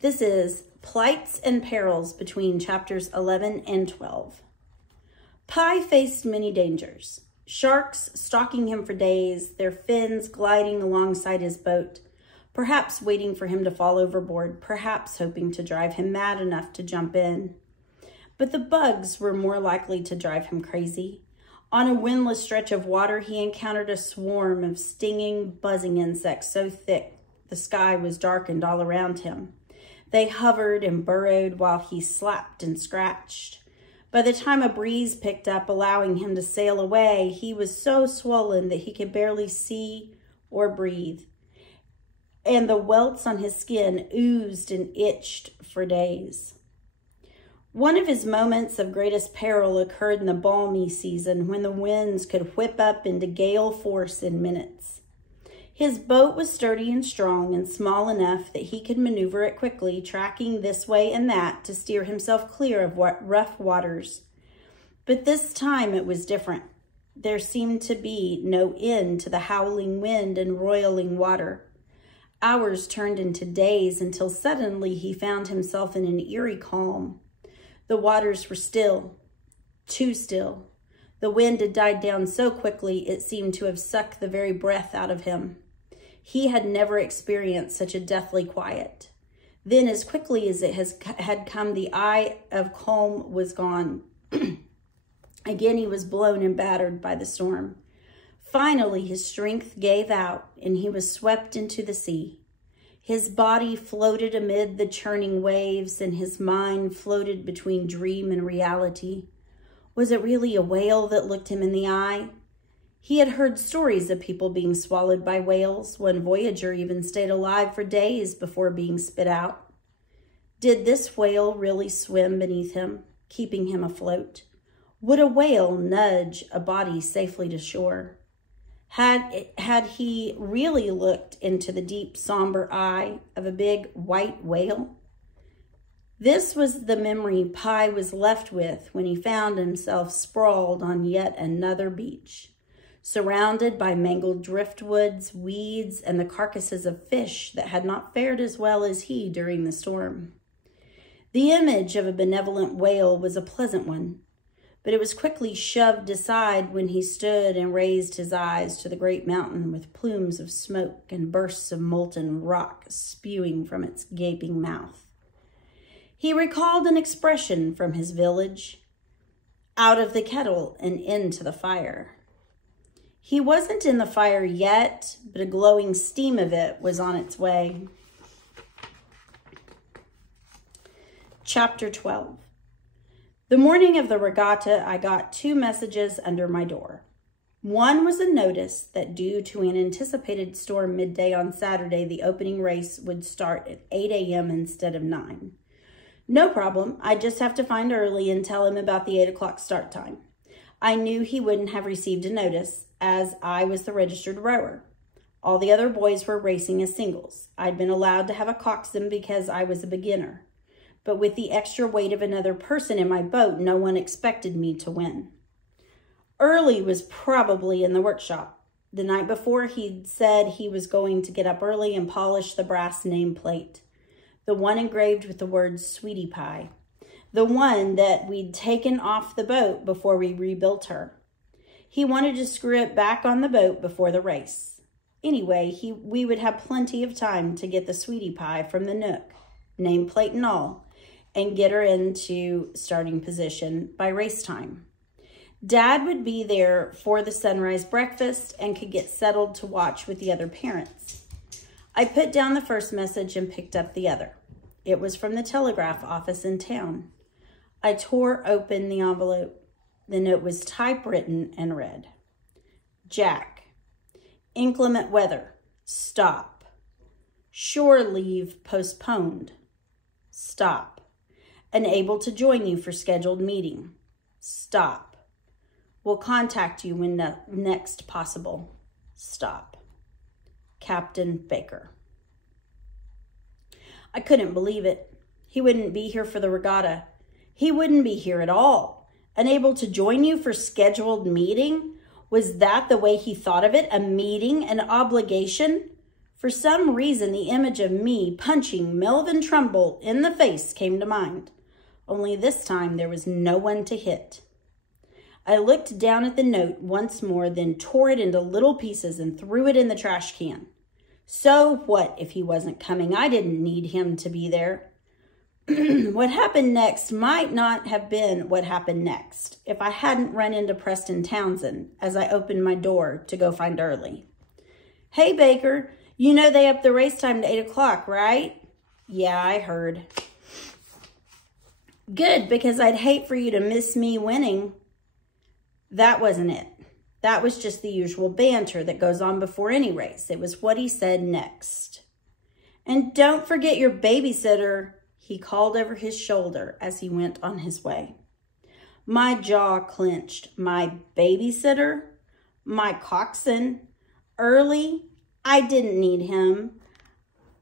This is Plights and Perils between chapters 11 and 12. Pie faced many dangers. Sharks stalking him for days, their fins gliding alongside his boat, perhaps waiting for him to fall overboard, perhaps hoping to drive him mad enough to jump in. But the bugs were more likely to drive him crazy. On a windless stretch of water, he encountered a swarm of stinging, buzzing insects so thick the sky was darkened all around him. They hovered and burrowed while he slapped and scratched. By the time a breeze picked up, allowing him to sail away, he was so swollen that he could barely see or breathe. And the welts on his skin oozed and itched for days. One of his moments of greatest peril occurred in the balmy season when the winds could whip up into gale force in minutes. His boat was sturdy and strong and small enough that he could maneuver it quickly, tracking this way and that to steer himself clear of rough waters. But this time it was different. There seemed to be no end to the howling wind and roiling water. Hours turned into days until suddenly he found himself in an eerie calm. The waters were still, too still. The wind had died down so quickly it seemed to have sucked the very breath out of him. He had never experienced such a deathly quiet. Then, as quickly as it had come, the eye of calm was gone. Again, he was blown and battered by the storm. Finally, his strength gave out, and he was swept into the sea. His body floated amid the churning waves, and his mind floated between dream and reality. Was it really a whale that looked him in the eye? He had heard stories of people being swallowed by whales. One voyager even stayed alive for days before being spit out. Did this whale really swim beneath him, keeping him afloat? Would a whale nudge a body safely to shore? Had he really looked into the deep, somber eye of a big white whale? This was the memory Pie was left with when he found himself sprawled on yet another beach, surrounded by mangled driftwoods, weeds, and the carcasses of fish that had not fared as well as he during the storm. The image of a benevolent whale was a pleasant one, but it was quickly shoved aside when he stood and raised his eyes to the great mountain with plumes of smoke and bursts of molten rock spewing from its gaping mouth. He recalled an expression from his village, "Out of the kettle and into the fire." He wasn't in the fire yet, but a glowing steam of it was on its way. Chapter 12. The morning of the regatta, I got 2 messages under my door. One was a notice that due to an anticipated storm midday on Saturday, the opening race would start at 8 a.m. instead of 9. No problem. I'd just have to find early and tell him about the 8 o'clock start time. I knew he wouldn't have received a notice, as I was the registered rower. All the other boys were racing as singles. I'd been allowed to have a coxswain because I was a beginner. But with the extra weight of another person in my boat, no one expected me to win. Early was probably in the workshop. The night before, he'd said he was going to get up early and polish the brass nameplate, the one engraved with the words Sweetie Pie, the one that we'd taken off the boat before we rebuilt her. He wanted to screw it back on the boat before the race. Anyway, we would have plenty of time to get the Sweetie Pie from the Nook, nameplate and all, and get her into starting position by race time. Dad would be there for the sunrise breakfast and could get settled to watch with the other parents. I put down the first message and picked up the other. It was from the telegraph office in town. I tore open the envelope. The note was typewritten and read, "Jack, inclement weather, stop. Shore leave postponed, stop. Unable to join you for scheduled meeting, stop. Will contact you when next possible, stop. Captain Baker." I couldn't believe it. He wouldn't be here for the regatta. He wouldn't be here at all. Unable to join you for scheduled meeting? Was that the way he thought of it? A meeting, an obligation? For some reason, the image of me punching Melvin Trumbull in the face came to mind. Only this time there was no one to hit. I looked down at the note once more, then tore it into little pieces and threw it in the trash can. So what if he wasn't coming? I didn't need him to be there. What happened next might not have been what happened next if I hadn't run into Preston Townsend as I opened my door to go find Early. "Hey, Baker, you know they upped the race time to 8 o'clock, right?" "Yeah, I heard." "Good, because I'd hate for you to miss me winning." That wasn't it. That was just the usual banter that goes on before any race. It was what he said next. "And don't forget your babysitter," he called over his shoulder as he went on his way. My jaw clenched. My babysitter? My coxswain? Early? I didn't need him.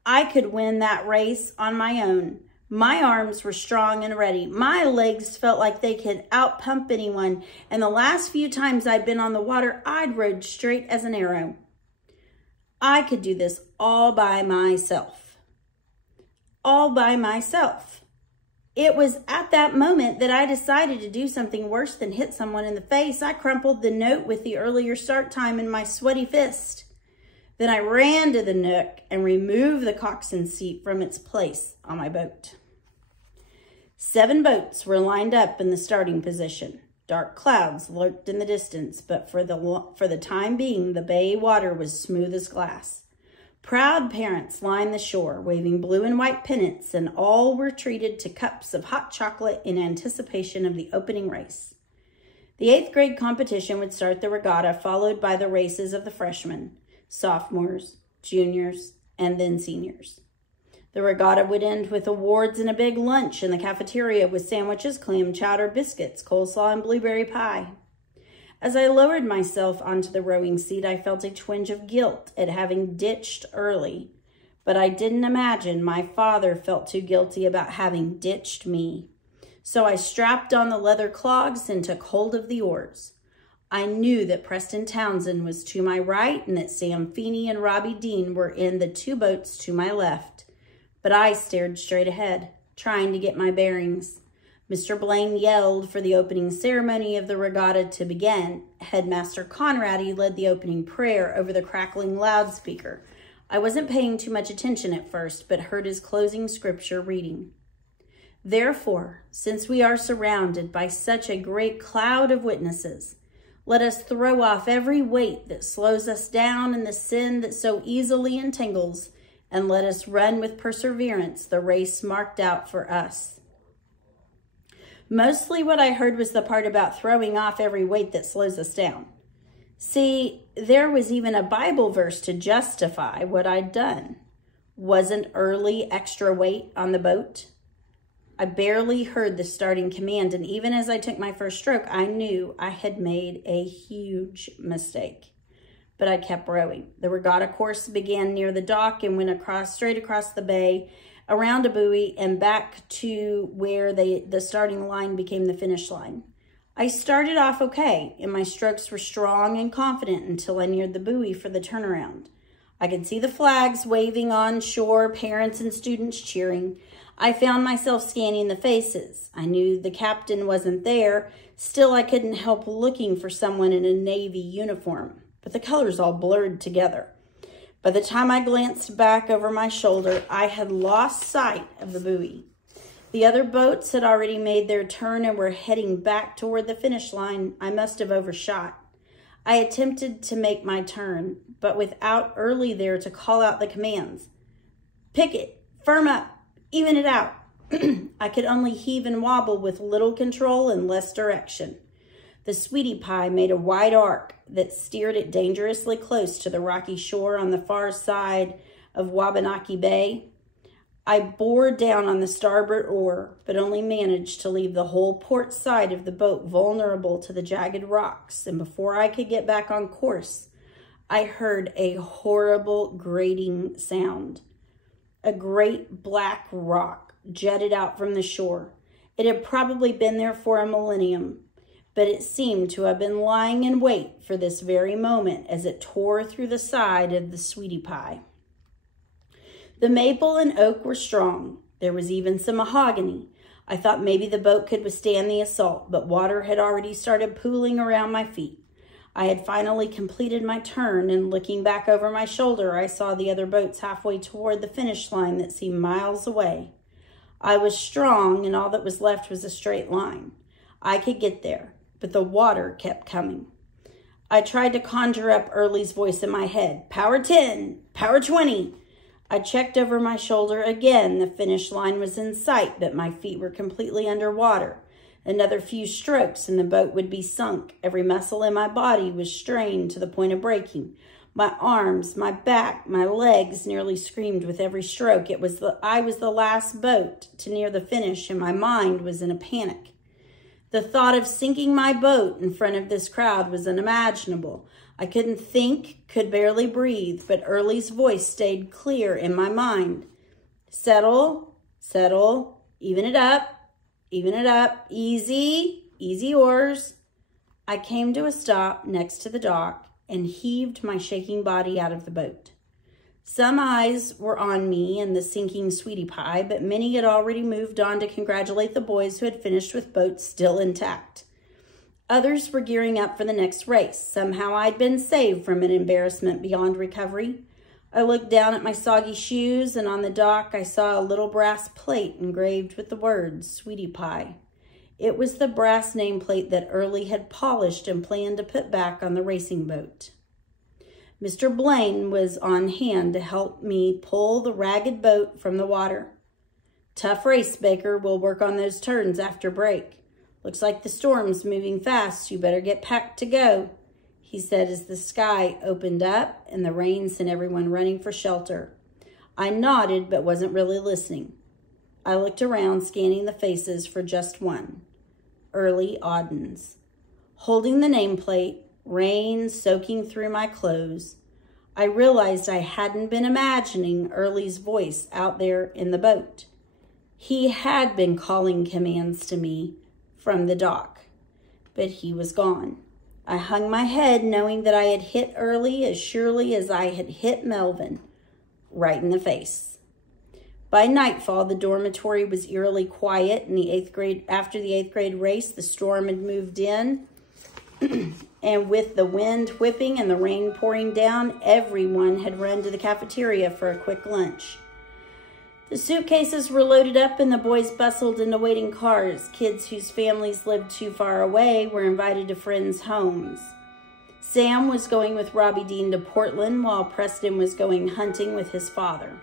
I could win that race on my own. My arms were strong and ready. My legs felt like they could outpump anyone, and the last few times I'd been on the water, I'd rode straight as an arrow. I could do this all by myself. All by myself. It was at that moment that I decided to do something worse than hit someone in the face. I crumpled the note with the earlier start time in my sweaty fist. Then I ran to the nook and removed the coxswain seat from its place on my boat. 7 boats were lined up in the starting position. Dark clouds lurked in the distance, but for the time being, the bay water was smooth as glass. Proud parents lined the shore, waving blue and white pennants, and all were treated to cups of hot chocolate in anticipation of the opening race. The 8th grade competition would start the regatta, followed by the races of the freshmen, sophomores, juniors, and then seniors. The regatta would end with awards and a big lunch in the cafeteria with sandwiches, clam chowder, biscuits, coleslaw, and blueberry pie. As I lowered myself onto the rowing seat, I felt a twinge of guilt at having ditched Early, but I didn't imagine my father felt too guilty about having ditched me. So I strapped on the leather clogs and took hold of the oars. I knew that Preston Townsend was to my right and that Sam Feeney and Robbie Dean were in the 2 boats to my left, but I stared straight ahead, trying to get my bearings. Mr. Blaine yelled for the opening ceremony of the regatta to begin. Headmaster Conradi led the opening prayer over the crackling loudspeaker. I wasn't paying too much attention at first, but heard his closing scripture reading. "Therefore, since we are surrounded by such a great cloud of witnesses, let us throw off every weight that slows us down and the sin that so easily entangles, and let us run with perseverance the race marked out for us." Mostly what I heard was the part about throwing off every weight that slows us down. See, there was even a Bible verse to justify what I'd done. Wasn't Early extra weight on the boat? I barely heard the starting command, and even as I took my first stroke, I knew I had made a huge mistake. But I kept rowing. The regatta course began near the dock and went straight across the bay, around a buoy, and back to where the starting line became the finish line. I started off okay, and my strokes were strong and confident until I neared the buoy for the turnaround. I could see the flags waving on shore, parents and students cheering. I found myself scanning the faces. I knew the captain wasn't there. Still, I couldn't help looking for someone in a Navy uniform, but the colors all blurred together. By the time I glanced back over my shoulder, I had lost sight of the buoy. The other boats had already made their turn and were heading back toward the finish line. I must have overshot. I attempted to make my turn, but without Early there to call out the commands. "Pick it, firm up, even it out." I could only heave and wobble with little control and less direction. The Sweetie Pie made a wide arc that steered it dangerously close to the rocky shore on the far side of Wabanaki Bay. I bore down on the starboard oar, but only managed to leave the whole port side of the boat vulnerable to the jagged rocks, and before I could get back on course, I heard a horrible grating sound. A great black rock jutted out from the shore. It had probably been there for a millennium, but it seemed to have been lying in wait for this very moment as it tore through the side of the Sweetie Pie. The maple and oak were strong. There was even some mahogany. I thought maybe the boat could withstand the assault, but water had already started pooling around my feet. I had finally completed my turn, and looking back over my shoulder, I saw the other boats halfway toward the finish line that seemed miles away. I was strong, and all that was left was a straight line. I could get there, but the water kept coming. I tried to conjure up Early's voice in my head. Power 10, power 20. I checked over my shoulder again. The finish line was in sight, but my feet were completely underwater. Another few strokes and the boat would be sunk. Every muscle in my body was strained to the point of breaking. My arms, my back, my legs nearly screamed with every stroke. I was the last boat to near the finish, and my mind was in a panic. The thought of sinking my boat in front of this crowd was unimaginable. I couldn't think, could barely breathe, but Early's voice stayed clear in my mind. Settle, settle, even it up, easy, easy oars. I came to a stop next to the dock and heaved my shaking body out of the boat. Some eyes were on me and the sinking Sweetie Pie, but many had already moved on to congratulate the boys who had finished with boats still intact. Others were gearing up for the next race. Somehow I'd been saved from an embarrassment beyond recovery. I looked down at my soggy shoes, and on the dock I saw a little brass plate engraved with the words, Sweetie Pie. It was the brass nameplate that Early had polished and planned to put back on the racing boat. Mr. Blaine was on hand to help me pull the ragged boat from the water. Tough race, Baker. We'll work on those turns after break. Looks like the storm's moving fast. You better get packed to go, he said as the sky opened up and the rain sent everyone running for shelter. I nodded but wasn't really listening. I looked around, scanning the faces for just one, Early Audens. Holding the nameplate, rain soaking through my clothes, I realized I hadn't been imagining Early's voice out there in the boat. He had been calling commands to me from the dock, but he was gone. I hung my head knowing that I had hit Early as surely as I had hit Melvin, right in the face. By nightfall, the dormitory was eerily quiet. After the 8th grade race, the storm had moved in, and with the wind whipping and the rain pouring down, everyone had run to the cafeteria for a quick lunch. The suitcases were loaded up and the boys bustled into waiting cars. Kids whose families lived too far away were invited to friends' homes. Sam was going with Robbie Dean to Portland, while Preston was going hunting with his father.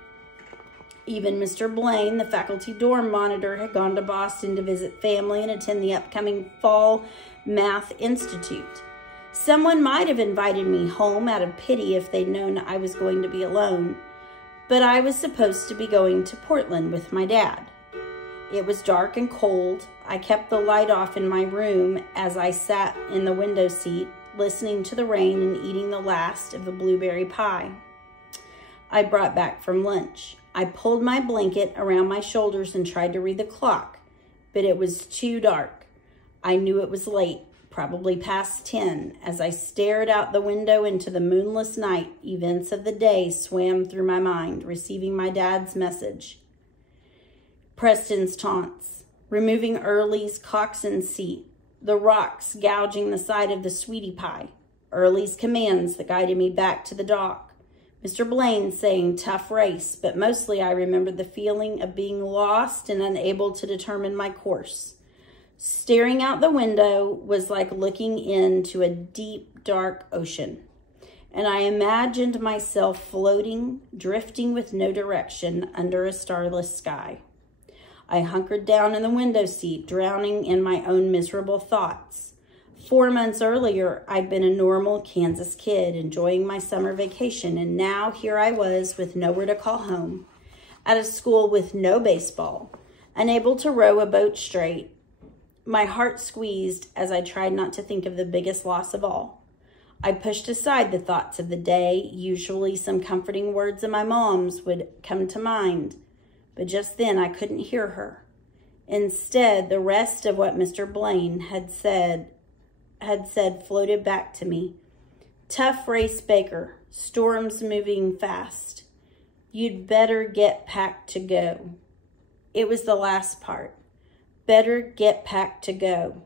Even Mr. Blaine, the faculty dorm monitor, had gone to Boston to visit family and attend the upcoming Fall Math Institute. Someone might have invited me home out of pity if they'd known I was going to be alone, but I was supposed to be going to Portland with my dad. It was dark and cold. I kept the light off in my room as I sat in the window seat, listening to the rain and eating the last of the blueberry pie I brought back from lunch. I pulled my blanket around my shoulders and tried to read the clock, but it was too dark. I knew it was late, probably past 10. As I stared out the window into the moonless night, events of the day swam through my mind, receiving my dad's message. Preston's taunts, removing Early's coxswain seat, the rocks gouging the side of the Sweetie Pie, Early's commands that guided me back to the dock, Mr. Blaine saying tough race, but mostly I remembered the feeling of being lost and unable to determine my course. Staring out the window was like looking into a deep, dark ocean, and I imagined myself floating, drifting with no direction under a starless sky. I hunkered down in the window seat, drowning in my own miserable thoughts. 4 months earlier, I'd been a normal Kansas kid, enjoying my summer vacation, and now here I was with nowhere to call home, at a school with no baseball, unable to row a boat straight. My heart squeezed as I tried not to think of the biggest loss of all. I pushed aside the thoughts of the day. Usually some comforting words of my mom's would come to mind, but just then I couldn't hear her. Instead, the rest of what Mr. Blaine had said floated back to me. Tough race, Baker. Storms moving fast. "You'd better get packed to go." It was the last part. Better get packed to go.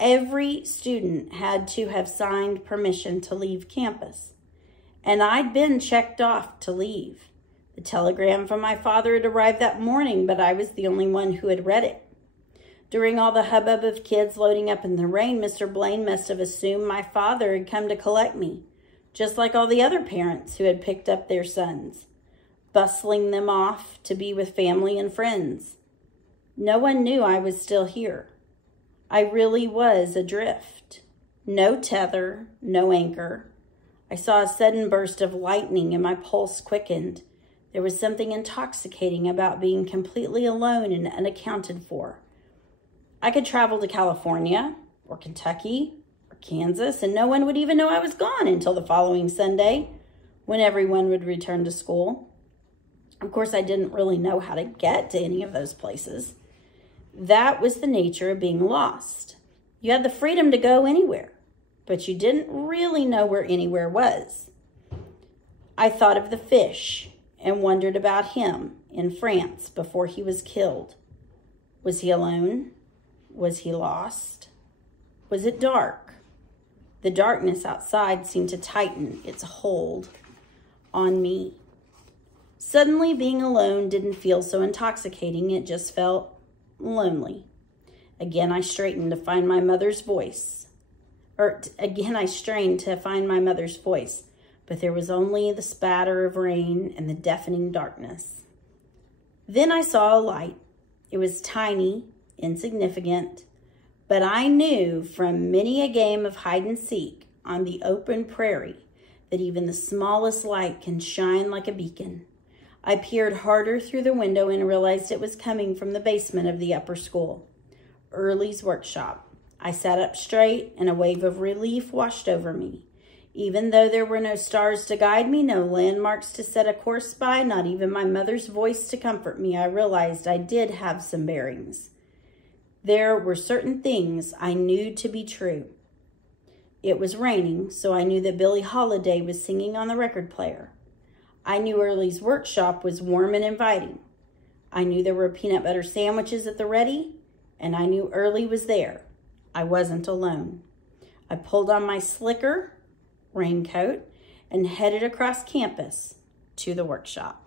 Every student had to have signed permission to leave campus, and I'd been checked off to leave. The telegram from my father had arrived that morning, but I was the only one who had read it. During all the hubbub of kids loading up in the rain, Mr. Blaine must have assumed my father had come to collect me, just like all the other parents who had picked up their sons, bustling them off to be with family and friends. No one knew I was still here. I really was adrift. No tether, no anchor. I saw a sudden burst of lightning and my pulse quickened. There was something intoxicating about being completely alone and unaccounted for. I could travel to California or Kentucky or Kansas, and no one would even know I was gone until the following Sunday, when everyone would return to school. Of course, I didn't really know how to get to any of those places. That was the nature of being lost. You had the freedom to go anywhere, but you didn't really know where anywhere was. I thought of the fish and wondered about him in France before he was killed. Was he alone? Was he lost? Was it dark? The darkness outside seemed to tighten its hold on me. Suddenly, being alone didn't feel so intoxicating. It just felt lonely. Again, I strained to find my mother's voice. But there was only the spatter of rain and the deafening darkness. Then I saw a light. It was tiny, insignificant, but I knew from many a game of hide and seek on the open prairie that even the smallest light can shine like a beacon. I peered harder through the window and realized it was coming from the basement of the upper school, Early's workshop. I sat up straight and a wave of relief washed over me. Even though there were no stars to guide me, no landmarks to set a course by, not even my mother's voice to comfort me, I realized I did have some bearings. There were certain things I knew to be true. It was raining, so I knew that Billie Holiday was singing on the record player. I knew Early's workshop was warm and inviting. I knew there were peanut butter sandwiches at the ready, and I knew Early was there. I wasn't alone. I pulled on my slicker raincoat and headed across campus to the workshop.